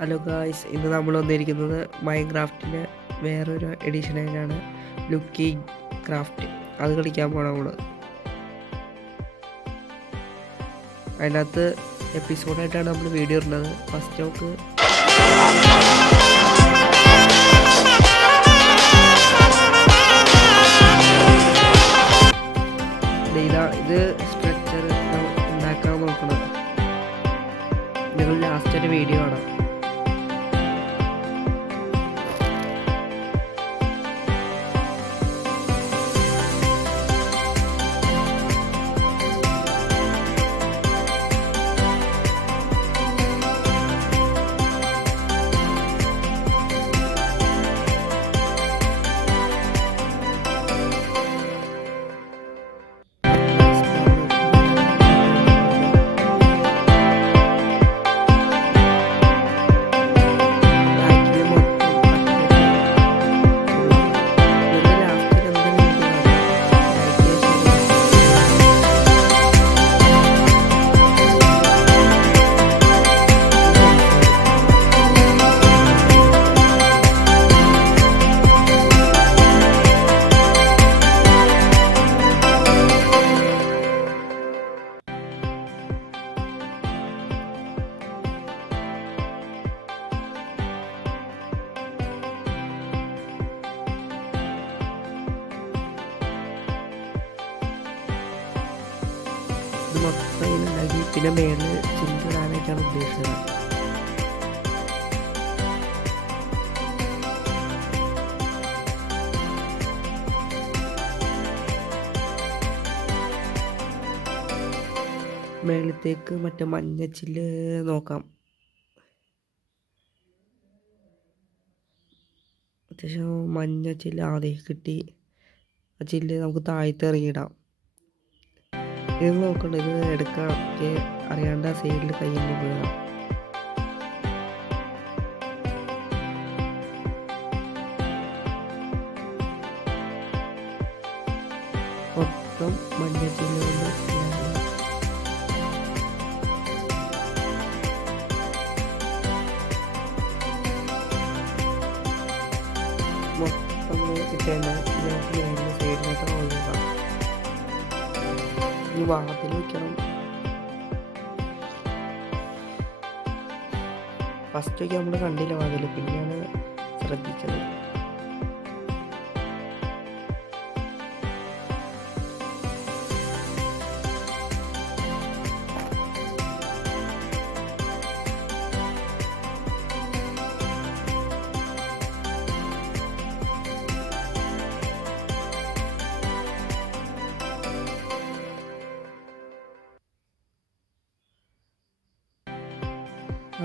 Hello guys, ഇന്ന് നമ്മൾ വന്നിരിക്കുന്നത് മൈൻക്രാഫ്റ്റിൻ്റെ വേറൊരു എഡിഷനായിട്ടാണ്. ലുക്കി ക്രാഫ്റ്റ് അത് കളിക്കാൻ പോകണം നമ്മൾ. അതിനകത്ത് എപ്പിസോഡായിട്ടാണ് നമ്മൾ വീഡിയോ ഇടുന്നത്. ഫസ്റ്റ് നോക്ക് ഇത് സ്ട്രക്ചർ ഉണ്ടാക്കാൻ നോക്കണം. നിങ്ങൾ ലാസ്റ്റ് ഒരു വീഡിയോ കാണാം. ഇത് മൊത്തം ഉണ്ടാക്കി പിന്നെ മേളിൽ ചില്ലിടാനായിട്ടാണ് ഉദ്ദേശിച്ചത്. മേളത്തേക്ക് മറ്റേ മഞ്ഞച്ചില്ല് നോക്കാം. അത്യാവശ്യം മഞ്ഞച്ചില്ല് ആദ്യം കിട്ടി. ആ ചില്ല് നമുക്ക് താഴത്ത് ഇറങ്ങിയിടാം. ഇത് നോക്കണ്ട, ഇത് എടുക്കാൻ അറിയാണ്ട് ആ സൈഡിൽ കയ്യിൽ വീഴാം. മൊത്തം മഞ്ഞച്ചില്ല് കൊണ്ട് മൊത്തം കിട്ടേണ്ട സൈഡിലോട്ട് നോക്കാം. ഈ വാതിൽ വയ്ക്കണം. ഫസ്റ്റ് ഒക്കെ നമ്മൾ കണ്ടില്ല വാതിൽ, പിന്നെയാണ് ശ്രദ്ധിച്ചത്.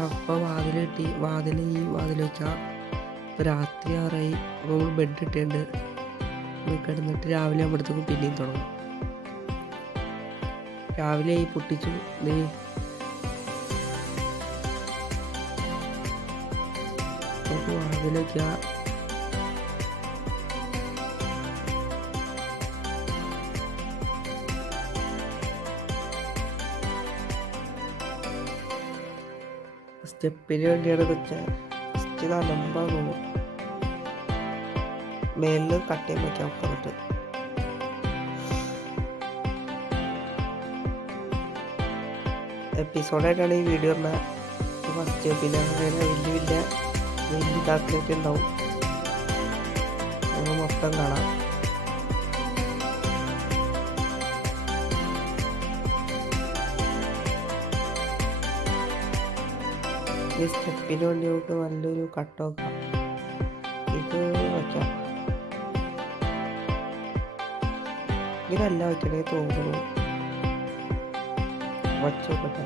അപ്പോൾ വാതിൽ കിട്ടി. വാതിൽ വെച്ചാൽ രാത്രി ആറായി. അപ്പോൾ നമ്മൾ ബെഡ് ഇട്ടുണ്ട്. കിടന്നിട്ട് രാവിലെ ആകുമ്പോഴത്തേക്കും പിന്നെയും തുടങ്ങും. രാവിലെ ഈ പൊട്ടിച്ചു. നമുക്ക് വാതിൽ വയ്ക്കുക. സ്റ്റെപ്പിന് വേണ്ടിയാണ് വെച്ചാൽ ഫസ്റ്റ് നമ്പർ തോന്നും. മേലിൽ കട്ടയും വയ്ക്കാൻ നോക്കുന്നുണ്ട്. എപ്പിസോഡായിട്ടാണ് ഈ വീഡിയോ പറഞ്ഞാൽ ഫസ്റ്റ്. പിന്നെ അങ്ങനെ വലിയ ഇതാക്കിലേക്ക് ഉണ്ടാവും. നമ്മൾ മൊത്തം കാണാം. ഈ സ്റ്റെപ്പിന് വേണ്ടി നമുക്ക് നല്ലൊരു കട്ട് വെക്കാം. ഇത് വയ്ക്കാം. ഇങ്ങനല്ല വയ്ക്കണേ തോന്നുന്നു. വച്ച് നോക്കട്ടെ.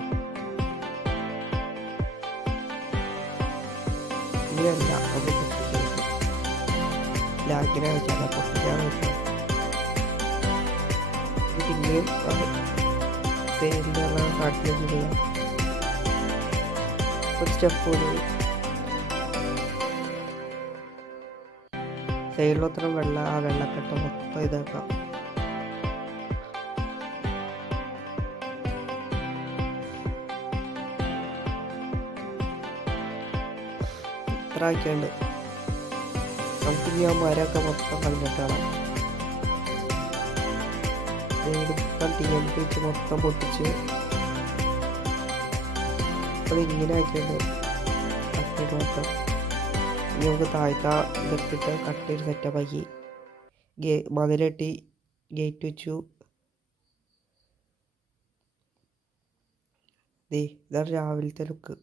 ഇങ്ങനല്ല, അത് ലാക്കിനെ വെച്ചാൽ പൊട്ടിക്കാൻ വെച്ചാൽ പിന്നെയും സൈഡിലുള്ള കാട്ടിലേക്ക് ഇടുക. ഒരു സ്റ്റെപ്പ് കൂടി സൈഡിലൊത്തരം വെള്ളക്കെട്ട മൊത്തം ഇതാക്കാം. ഇത്ര ആക്കിയുണ്ട്. നമുക്കിനി ആ മരമൊക്കെ മൊത്തം കളഞ്ഞിട്ടാണ് മൊത്തം TNT വെച്ച് മൊത്തം പൊട്ടിച്ച് അത് ഇങ്ങനെ ആക്കിയുണ്ട്. കട്ട് മൊത്തം ഇനി നമുക്ക് താഴ്ത്ത ഇതൊക്കെ ഇട്ട് കട്ട് ചെയ്ത് സെറ്റപ്പാക്കി മതിലെട്ടി ഗേറ്റ് വെച്ചു. ഇതാണ് രാവിലത്തെ ലുക്ക്.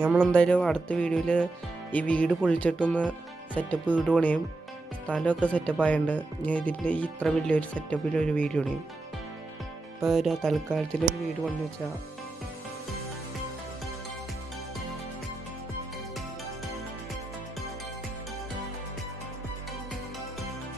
നമ്മളെന്തായാലും അടുത്ത വീഡിയോയിൽ ഈ വീട് പൊളിച്ചിട്ടൊന്ന് സെറ്റപ്പ് വീട് പണിയും. സ്ഥലമൊക്കെ സെറ്റപ്പ് ആയതുകൊണ്ട് ഞാൻ ഇതിൻ്റെ ഇത്ര വലിയൊരു സെറ്റപ്പിലൊരു വീഡിയോ പണിയും. ഇപ്പോൾ ഒരു തൽക്കാലത്തിലൊരു വീട് പണിഞ്ഞു വെച്ചാൽ